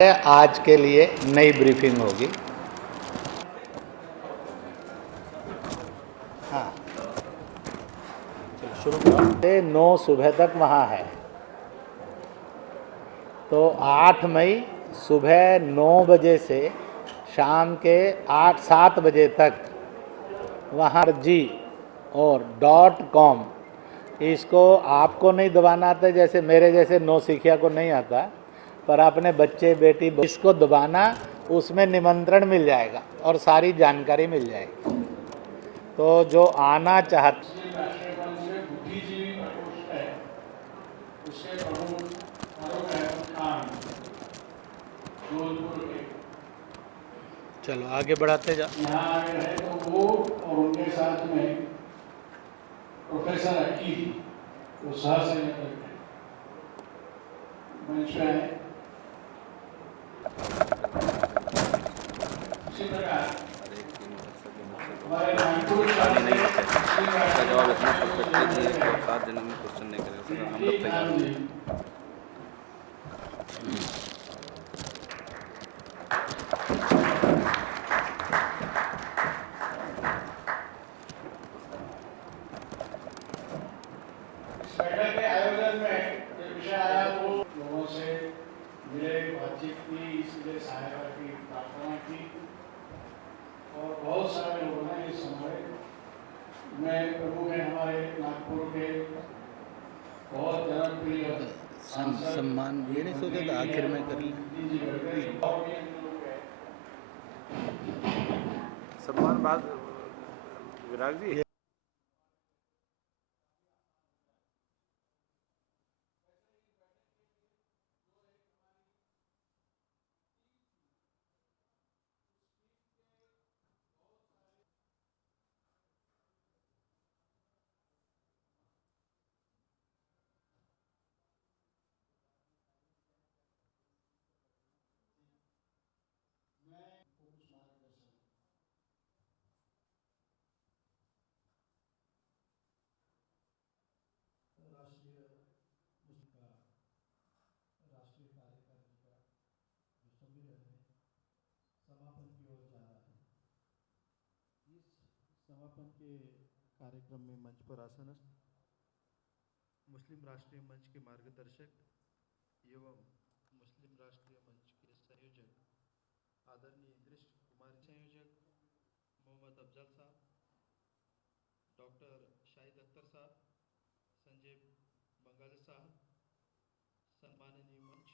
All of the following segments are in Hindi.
आज के लिए नई ब्रीफिंग होगी। हाँ, चलो शुरू करो। 9 सुबह तक वहाँ है, तो 8 मई सुबह 9 बजे से शाम के 8-7 बजे तक वहाँ जी और .com इसको आपको नहीं दबाना आता, जैसे मेरे जैसे नौसिखिया को नहीं आता, पर अपने बच्चे बेटी इसको दबाना, उसमें निमंत्रण मिल जाएगा और सारी जानकारी मिल जाएगी। तो जो आना चाहते, चलो आगे बढ़ाते जाओ। यहाँ आए रहे तो वो और उनके साथ में प्रोफेसर अक्की, वो सहसेनाध्यक्ष मंच पे आए। इसी प्रकार हमारे नागपुर इसका जवाब इतना परफेक्ट है कि 7 दिनों में क्वेश्चन नहीं करेगा सर, हम लोग तैयार हैं। बैठक के आयोजन में जो विषय आया वो लोगों से मिले, बातचीत की, इसलिए सहायता की प्रार्थना की और बहुत सारे लोगों ने इस समय में प्रमुख है हमारे नागपुर के बहुत जनप्रिय सम्मान ये नहीं सोचा था आखिर में कर लें। सम्मान बाद विराग जी। राष्ट्रीय मुस्लिम का राष्ट्रीय कार्यकारिणी का जो सम्मेलन है समापन की ओर जा रहा है। इस समापन के कार्यक्रम में मंच पर आसनस्थ मुस्लिम राष्ट्रीय मंच के मार्गदर्शक एवं मुस्लिम राष्ट्रीय मंच के संयोजक आदरणीय इंद्रेश कुमार, संयोजक मोहम्मद अफजल साहब, डॉक्टर शाहिद अख्तर साहब, संजय बंगाली साहब, सम्माननीय मंच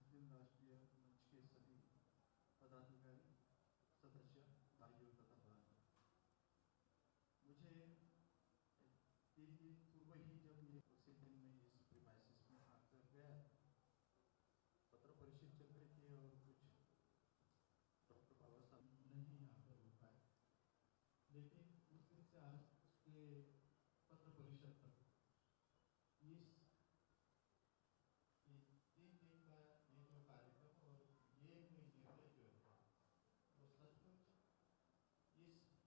मुस्लिम राष्ट्रीय मंच के सभी पदाधिकारी, सदस्य, भाइयों तथा बहनों, मुझे 3 दिन पूर्व ही जब ये उसी दिन में इस प्रीमाइसिस में आकर गया, पत्र परिषद चल रही थी और कुछ डॉक्टर बाबा साहब नहीं यहाँ पर हो पाए, लेकिन उस दिन से आज उसके पत्र परिषद तक इस 3 दिन का ये जो कार्यक्रम और ये हुए निर्णय जो है वो सचमुच इस देश को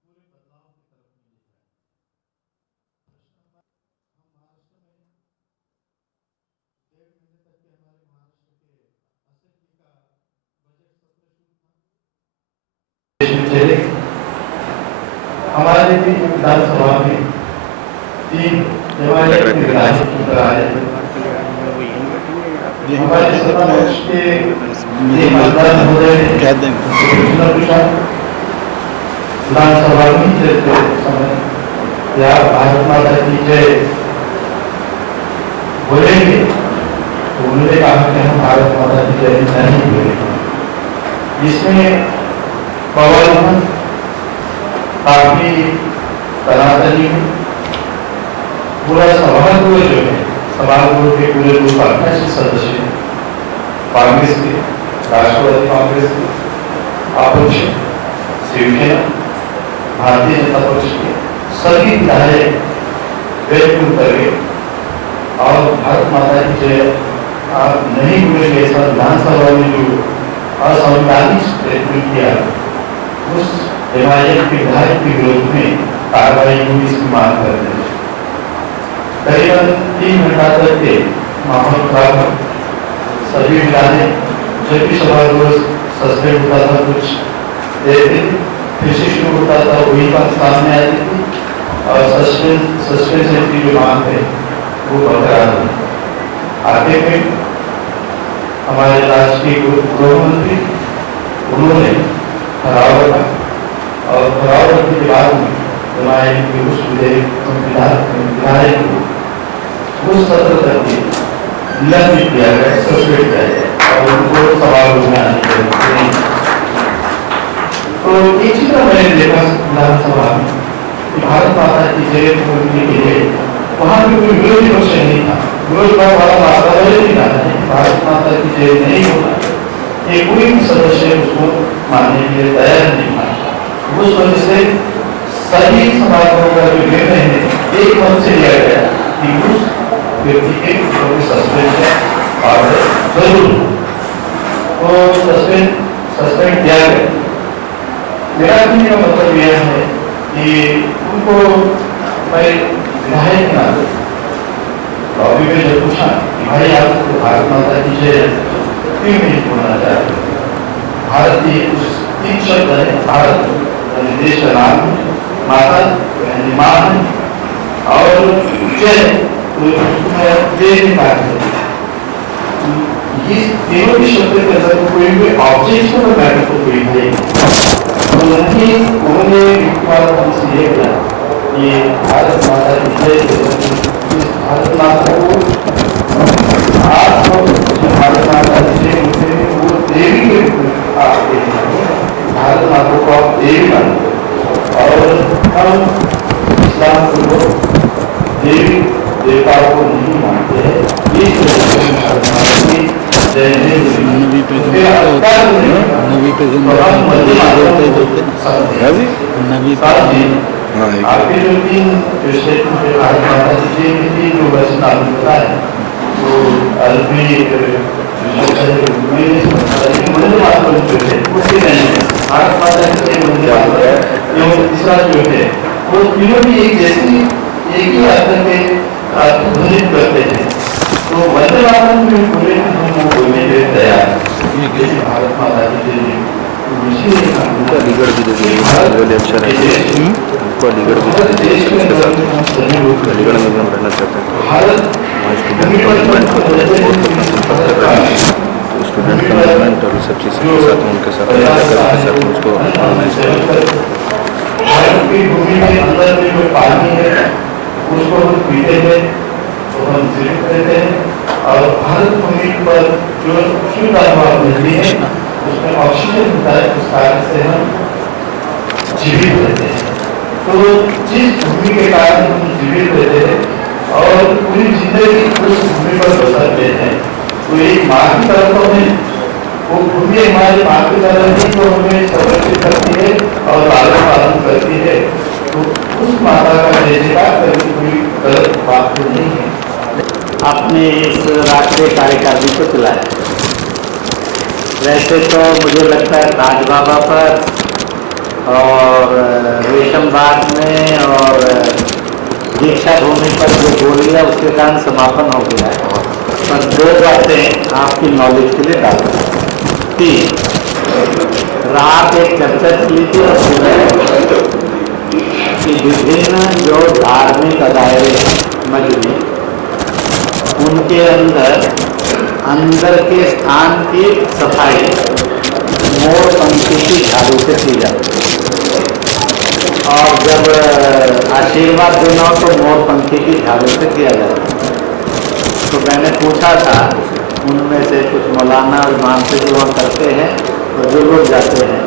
पूरे बदलाव की तरफ में ले जाएंगे। प्रश्न हम महाराष्ट्र में 1.5 महीने तक के हमारे महाराष्ट्र के असेंबली का बजट सत्र शुरू था। हमारे भी विधानसभा में 3 हमारे सत्ता पक्ष के कह देंगे विधानसभा में चलते समय या भारत माता की जय बोलेंगे, तो उन्होंने कहा कि हम भारत माता की जय नहीं बोलेंगे। इसमें पवन काफी तनातनी है। पूरा सभागृह जो है, सभागृह के पूरे 288 सदस्य कांग्रेस के, राष्ट्रवादी कांग्रेस के, अपक्ष, शिवसेना, भारतीय जनता पक्ष के सभी विधायक बिल्कुल करके और भारत माता की जय आप नहीं बोलेंगे ऐसा विधानसभा में जो असंवैधानिक स्टेटमेंट किया, उस विधायक के विधायक के विरोध में कार्रवाई हुई, इसकी मांग करते हैं। करीबन 3 घंटा तक के माहौल खराब सभी मिलाने जब भी सभा रोज सस्पेंड होता था कुछ देर दिन फिर से शुरू होता था, वही बात सामने आती थी और सस्पेंशन की जो मांग है वो बरकरार है। आगे में हमारे राष्ट्रीय गृह मंत्री उन्होंने ठहराव रखा और ठहराव रखने के बाद में उस विधायक को उस सत्र तक निलंबित किया गया, सस्पेंड किया गया और उनको सवाल में आने के। तो एक चीज मैंने देखा विधानसभा में कि भारत माता की जय बोलने के लिए वहां भी कोई विरोधी पक्ष नहीं था, विरोध वाला माता नहीं था, भारत माता की जय नहीं होगा ये कोई भी सदस्य उसको मानने के लिए तैयार नहीं था। उस वजह से सभी समाजों का जो निर्णय है एक मन से लिया गया कि उस व्यक्ति के सस्पेंड ऑर्डर जरूर तो सस्पेंड किया गया। मेरा कहने का मतलब यह है कि उनको मैं विधायक के नाते लॉबी में जब पूछा कि भाई आपको भारत माता की जय क्यों नहीं बोलना चाहते, भारत की उस 3 शब्द है, भारत देश का नाम है, माता माँ है और जय इस तीनों के शब्द के अंदर कोई भी ऑब्जेक्शन मैटर को कोई है उन्होंने ये किया कि भारत माता की जय, भारत माता को भारत माता की जय वो देवी के रूप में आप भारत माता को आप देवी मानते और हम इस्लाम को देवी देवताओं को नहीं मानते हैं। आपके जो 3 स्टेटमेंट है भारत माता की जय में 3 जो वचन आपने बताया वो अरबी भारत माता की जय एवं तीसरा जो है वो तीनों भी एक जैसी एक ही अर्थ के ध्वनित करते हैं। तो वंदे मातरम जो बोले हम बोलने के लिए तैयार हैं। भारत माता की जय अलीगढ़ भी दे अच्छा रहेगा, उनको अलीगढ़ भी अलीगढ़ में भी हम रहना चाहते हैं। हमारे स्टूडेंट कमिटमेंट को बहुत अपना संपर्क कर रहे हैं, तो स्टूडेंट कमिटमेंट और सब चीज़ के साथ उनके साथ उसको ऑर्गेनाइज भारत की भूमि के अंदर में जो पानी है उसको हम पीते हैं तो हम जीवित रहते हैं और भारत भूमि पर जो शुद्ध हवा मिलती है उसमें ऑक्सीजन होता है, उस कारण से हम जीवित रहते हैं। तो जिस भूमि के कारण हम जीवित रहते हैं और पूरी जिंदगी उस भूमि पर बसरते हैं तो एक माँ की तरफ हमें वो भूमि हमारे माँ की तरफ ही तो हमें संरक्षित करती है और लालन पालन करती है। तो उस माता का जयकार करने कोई गलत बात तो नहीं है। आपने इस राष्ट्रीय कार्यकारिणी को चलाया, वैसे तो मुझे लगता है राज बाबा पर और रेशम बाग में और दीक्षा भूमि पर जो बोल लिया उसके कारण समापन हो गया है। पर 2 बातें आपकी नॉलेज के लिए डाल कि रात एक चर्चा चली थी और सुबह कि विभिन्न जो धार्मिक दायरे मजहबी उनके अंदर के स्थान की सफाई मोर पंक्ति की झाड़ू से की जाती है और जब आशीर्वाद देना हो तो मोर पंक्ति की झाड़ू से किया जाता है। तो मैंने पूछा था उनमें से कुछ मौलाना और इमाम से जो वहाँ करते हैं और जो लोग जाते हैं,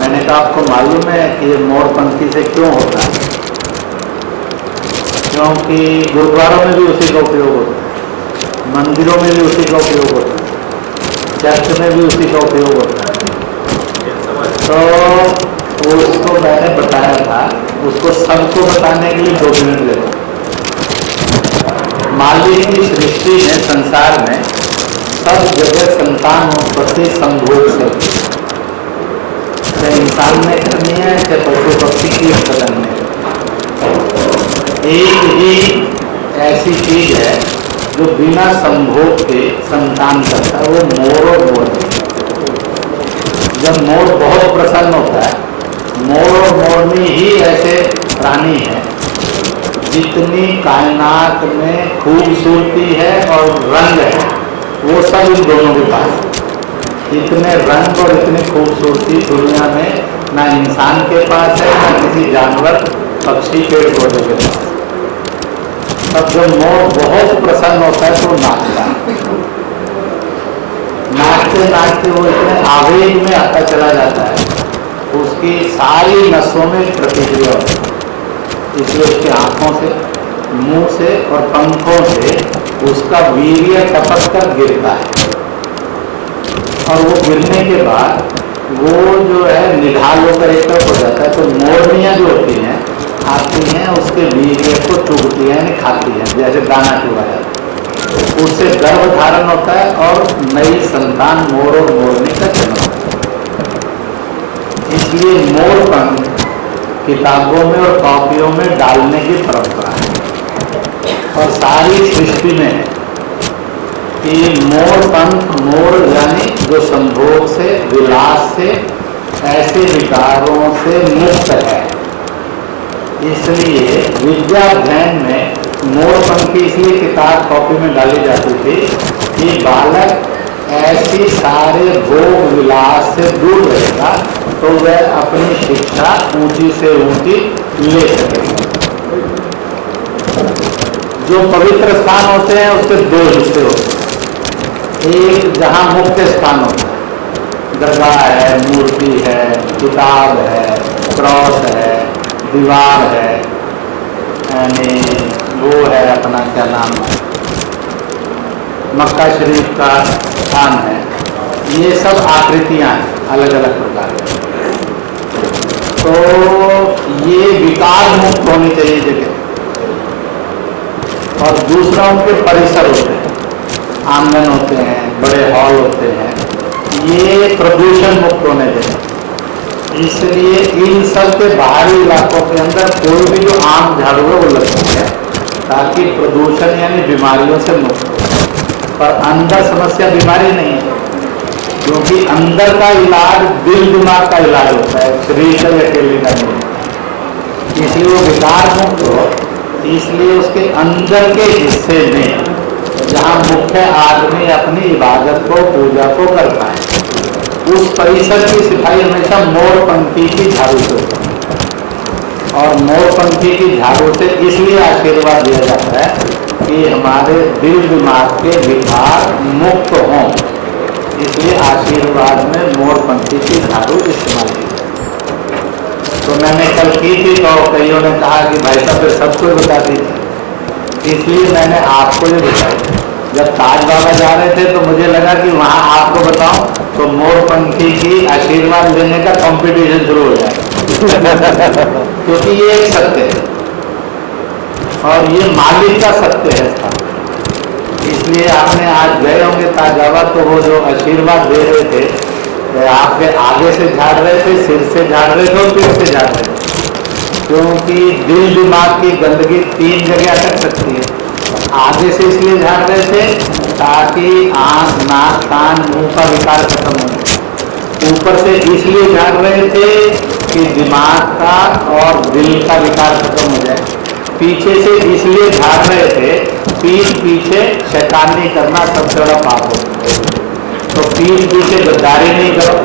मैंने कहा आपको मालूम है कि ये मोर पंक्ति से क्यों होता है? क्योंकि गुरुद्वारों में भी उसी का उपयोग होता है, मंदिरों में भी उसी का उपयोग होता है, चर्च में भी उसी का उपयोग होता है। तो उसको मैंने बताया था, उसको सबको बताने के लिए 2 मिनट लेते। मालिक की सृष्टि में संसार में सब जगह संतान उत्पत्ति संभोग से, चाहे इंसान ने करनी है चाहे पशु पक्षी की करनी है। एक ही ऐसी चीज है जो बिना संभोग के संतान करता है वो मोर और मोरनी। जब मोर बहुत प्रसन्न होता है, मोर और मोरनी ही ऐसे प्राणी हैं जितनी कायनात में खूबसूरती है और रंग है वो सब इन दोनों के पास। इतने रंग और इतनी खूबसूरती दुनिया में ना इंसान के पास है ना किसी जानवर पक्षी पेड़ पौधे के पास। तब जब मोर बहुत प्रसन्न होता है तो नाचता है, नाचते नाचते वो इतने आवेग में आता चला जाता है, उसकी सारी नसों में प्रतिक्रिया होती है। इसलिए उसकी आंखों से, मुंह से और पंखों से उसका वीर्य टपक कर गिरता है और वो गिरने के बाद वो जो है निढाल होकर एक तरफ हो जाता है। तो मोरनियाँ जो होती हैं आती हैं उसके वीर्य को चुगती हैं यानी खाती हैं, जैसे दाना चुगा जाता है। उससे गर्भ धारण होता है और नई संतान मोर और मोरनी का जन्म होता है। इसलिए मोर पंख किताबों में और कॉपियों में डालने की परंपरा है और सारी सृष्टि में कि मोर पंख, मोर यानी जो संभोग से, विलास से, ऐसे विकारों से मुक्त है। इसलिए विद्या अध्ययन में मोर पंखी इसलिए किताब कॉपी में डाली जाती थी कि बालक ऐसी सारे भोग विलास से दूर रहेगा तो वह अपनी शिक्षा ऊंची से ऊंची ले सकेगा। जो पवित्र स्थान होते हैं उसके दो हिस्से होते हैं। एक जहाँ मुख्य स्थान होता है, दरगाह है, मूर्ति है, किताब है, क्रॉस है, दीवार है, यानी वो है अपना क्या नाम है, मक्का शरीफ का स्थान है। ये सब आकृतियाँ हैं अलग अलग प्रकार की। तो ये विकार मुक्त होनी चाहिए जगह। और दूसरा उनके परिसर होते हैं, आंगन होते हैं, बड़े हॉल होते हैं, ये प्रदूषण मुक्त होने चाहिए। इसलिए इन सब के बाहरी इलाकों के अंदर कोई भी जो आम झाड़ू है वो लगता है ताकि प्रदूषण यानी बीमारियों से मुक्त हो। पर अंदर समस्या बीमारी नहीं है, क्योंकि अंदर का इलाज दिल दिमाग का इलाज होता है, शरीर का अकेले का नहीं। इसलिए वो विकार मुक्त हो, इसलिए उसके अंदर के हिस्से में जहाँ मुख्य आदमी अपनी इबादत को, पूजा को करता है, उस परिसर की सफाई हमेशा मोर पंखी की झाड़ू से होती है। और मोर पंखी की झाड़ू से इसलिए आशीर्वाद दिया जाता है कि हमारे दिल दिमाग के विकार मुक्त हों, इसलिए आशीर्वाद में मोर पंखी की झाड़ू इस्तेमाल की। तो मैंने कल की थी तो कईयों ने कहा कि भाई साहब फिर सबको बता दीजिए, इसलिए मैंने आपको ये बताई। जब ताज बाबा जा रहे थे तो मुझे लगा कि वहाँ आपको बताऊं तो मोर पंखी की आशीर्वाद लेने का कंपटीशन शुरू हो जाएगा क्योंकि ये एक सत्य है और ये मालिक का सत्य है। इसलिए आपने आज गए होंगे ताज बाबा तो वो जो आशीर्वाद दे रहे थे आपके आगे से झाड़ रहे थे, सिर से झाड़ रहे थे और पीठ से झाड़ रहे थे, क्योंकि दिल दिमाग की गंदगी 3 जगह अटक सकती है। आगे से इसलिए झाड़ रहे थे ताकि आंख, नाक, कान, मुंह का विकार खत्म हो जाए। ऊपर से इसलिए झाड़ रहे थे कि दिमाग का और दिल का विकार खत्म हो जाए। पीछे से इसलिए झाड़ रहे थे, पीठ पीछे शैतानी करना सबसे बड़ा पाप होता है। तो पीठ पीछे गद्दारी नहीं करो,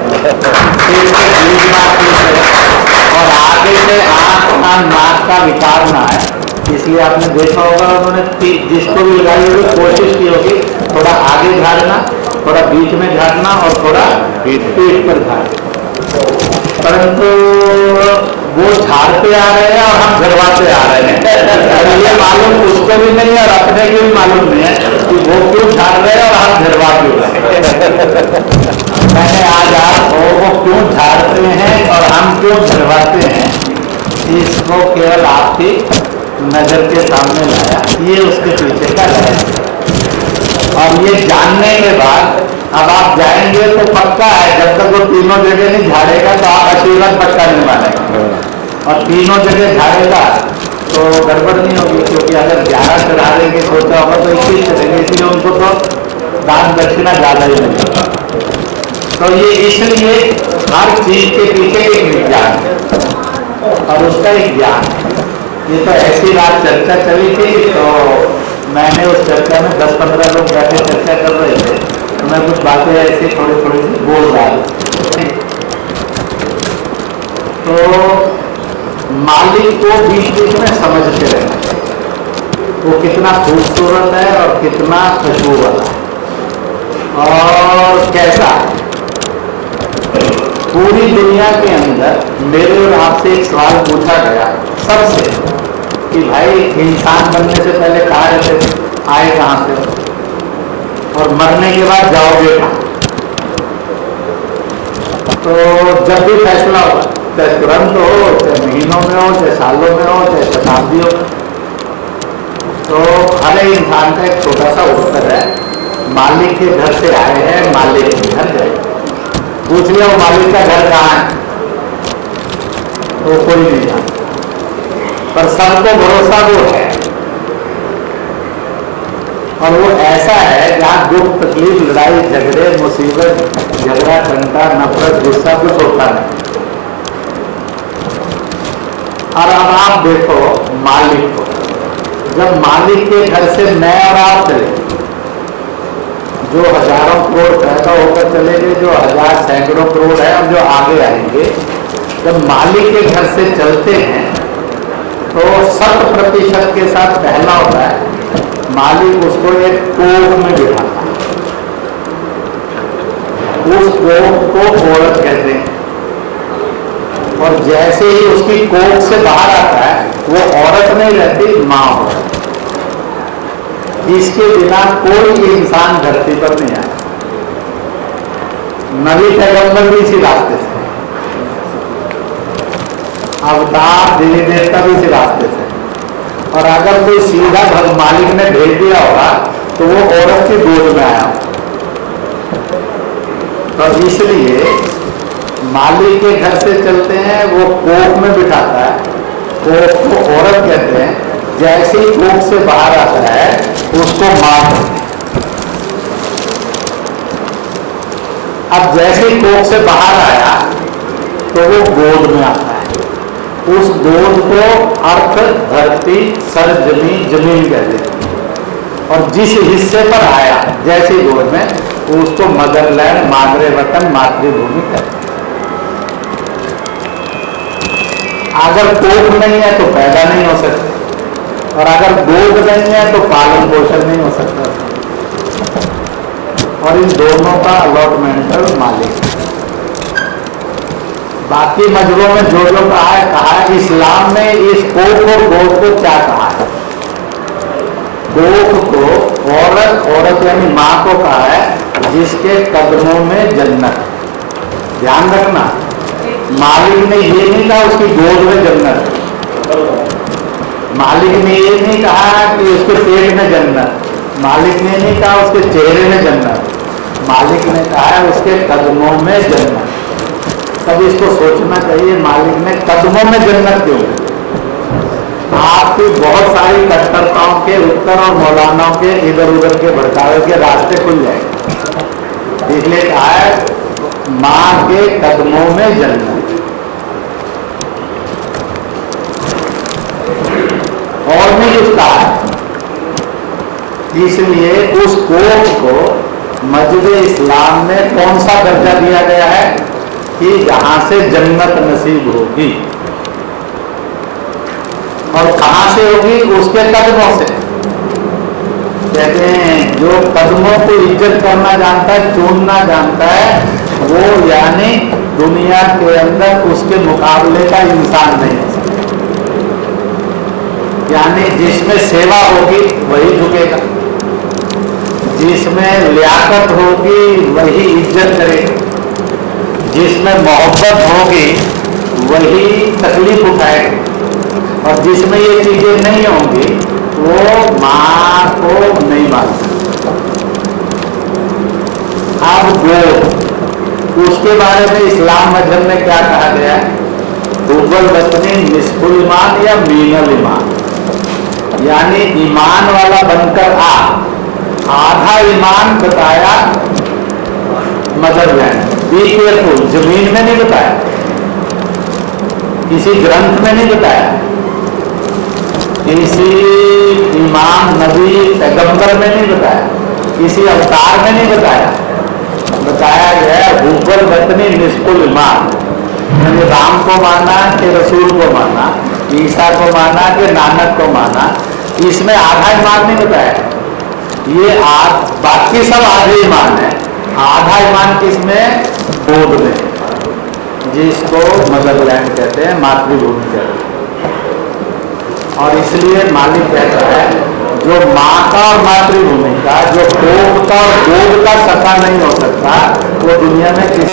सिर से दिल दिमाग पीछे और आगे से आंख, कान, नाक का विकार ना है। इसलिए आपने देखा होगा उन्होंने जिसको भी लगाई होगी कोशिश की होगी थोड़ा आगे झाड़ना, थोड़ा बीच में झाड़ना और थोड़ा पीठ पर झाड़ना, परंतु वो झाड़ते आ रहे हैं और हम झड़वाते आ रहे हैं। ये मालूम उसको भी नहीं और अपने को भी मालूम नहीं है कि वो क्यों झाड़ रहे हैं और हम झड़वा क्यों रहे हैं। मैंने आज आपको वो क्यों झाड़ते हैं और हम क्यों झड़वाते हैं इसको केवल आपकी नजर के सामने लाया। ये उसके पीछे का रहस्य और ये जानने के बाद अब आप जाएंगे तो पक्का है जब तक वो तीनों जगह नहीं झाड़ेगा तो आप आशीर्वाद पक्का नहीं मानेंगे और तीनों जगह झाड़ेगा तो गड़बड़ नहीं होगी, क्योंकि अगर 11 चढ़ा देंगे सोचा होगा तो 21 चढ़ेंगे, इसलिए उनको तो दान दक्षिणा ज़्यादा ही मिलेगा। तो ये इसलिए हर चीज के पीछे एक विज्ञान है और उसका एक ज्ञान है। ये तो ऐसी बात चर्चा चली थी, तो मैंने उस चर्चा में 10-15 लोग बैठे चर्चा कर रहे थे, तो मैं कुछ बातें ऐसी थोड़ी थोड़ी सी बोल रहा था। तो मालिक को बीच बीच में समझते रहना चाहिए, वो कितना खूबसूरत है और कितना खुशबू वाला है और कैसा है। पूरी दुनिया के अंदर मेरे और आपसे एक सवाल पूछा गया सबसे कि भाई इंसान बनने से पहले कहाँ रहते थे, आए कहाँ से और मरने के बाद जाओगे कहाँ। तो जब भी फैसला होगा, चाहे तुरंत हो, चाहे महीनों में हो, चाहे सालों में हो, चाहे शताब्दियों में, तो हर एक इंसान का एक छोटा सा उत्तर है, मालिक के घर से आए हैं, मालिक के घर जाए। पूछ लिया वो मालिक का घर कहाँ है, तो कोई नहीं जानता, पर सबको भरोसा वो है। और वो ऐसा है जहाँ दुख, तकलीफ, लड़ाई झगड़े, मुसीबत, झगड़ा, टंटा, नफरत, गुस्सा कुछ होता नहीं। और अब आप देखो मालिक को, जब मालिक के घर से मैं और आप चले, जो हजारों करोड़ पैदा होकर चले गए, जो हजार सैकड़ों करोड़ है और जो आगे आएंगे, जब मालिक के घर से चलते हैं तो 100% के साथ पहला होता है, मालिक उसको एक कोख में बिठाता है। उस कोख को औरत कहते हैं, और जैसे ही उसकी कोख से बाहर आता है, वो औरत नहीं रहती, माँ होती। इसके बिना कोई इंसान धरती पर नहीं आया। नबी पैगंबर भी इसी रास्ते से, अवतार देवी देवता भी इसी रास्ते से। और अगर कोई सीधा मालिक ने भेज दिया होगा तो वो औरत की गोद में आया। तो इसलिए मालिक के घर से चलते हैं, वो कोख में बिठाता है, कोख को औरत कहते हैं। जैसे ही कोख से बाहर आता है उसको मां कहते हैं। अब जैसे ही कोख से बाहर आया तो वो गोद में आता है। उस गोद को अर्थ धरती, सर, जमीन कहते हैं। और जिस हिस्से पर आया जैसे गोद में, उसको मदरलैंड, मादरे वतन, मातृभूमि कहते हैं। अगर कोख नहीं है तो पैदा नहीं हो सकते, और अगर गोद नहीं है तो पालन पोषण नहीं हो सकता। और इन दोनों का अलॉटमेंटल मालिक। बाकी मजहबों में जो जो कहा है, इस्लाम में इस कोख और गोद को क्या कहा है? कोख को औरत यानी माँ को कहा है जिसके कदमों में जन्नत है। ध्यान रखना, मालिक ने ये नहीं कहा उसकी गोद में जन्नत है। मालिक ने ये नहीं कहा कि उसके पेट में जन्नत, मालिक ने नहीं कहा उसके चेहरे में जन्नत, मालिक ने कहा है उसके कदमों में जन्नत। तब इसको सोचना चाहिए, मालिक ने कदमों में जन्नत क्यों? आपकी बहुत सारी कट्टरताओं के, उत्तर और मौलानाओं के, इधर उधर के भड़कावे के रास्ते खुल जाएंगे। इसलिए कहा है माँ के कदमों में जन्नत। और भी कुछ कहा है। इसलिए उस कोख को मस्जिद इस्लाम में कौन सा दर्जा दिया गया है कि जहां से जन्नत नसीब होगी। और कहां से होगी? उसके कदमों से। कहते हैं जो कदमों को इज्जत करना जानता है, चुनना जानता है, वो यानी दुनिया के अंदर उसके मुकाबले का इंसान नहीं है। यानी जिसमें सेवा होगी वही झुकेगा, जिसमें लियाकत होगी वही इज्जत करेगा, जिसमें मोहब्बत होगी वही तकलीफ उठाएगा, और जिसमें ये चीजें नहीं होंगी वो माँ को नहीं मान सकता। अब वो उसके बारे में इस्लाम मजहब में क्या कहा गया है? दुर्बल बतनी, निष्कुल ईमान या मीनल ईमान। यानी ईमान वाला बनकर आ। आधा ईमान बताया मदरलैंड। बी केयरफुल, जमीन में नहीं बताया, किसी ग्रंथ में नहीं बताया, किसी इमाम नबी पैगंबर में नहीं बताया, किसी अवतार में नहीं बताया। बताया गया हुब्बुल वतनी निस्फुल ईमान, यानी राम को माना कि रसूल को माना, ईसा को माना कि नानक को माना। इसमें आधा ईमान नहीं बताया। ये बाकी सब आधे ईमान है। आधा ईमान किसमें? बोध में, जिसको मदरलैंड कहते हैं, मातृभूमि कहते हैं। और इसलिए मालिक कहता है जो माँ का और मातृभूमि का, जो कोख का और गोद का सखा नहीं हो सकता, वो दुनिया में किसी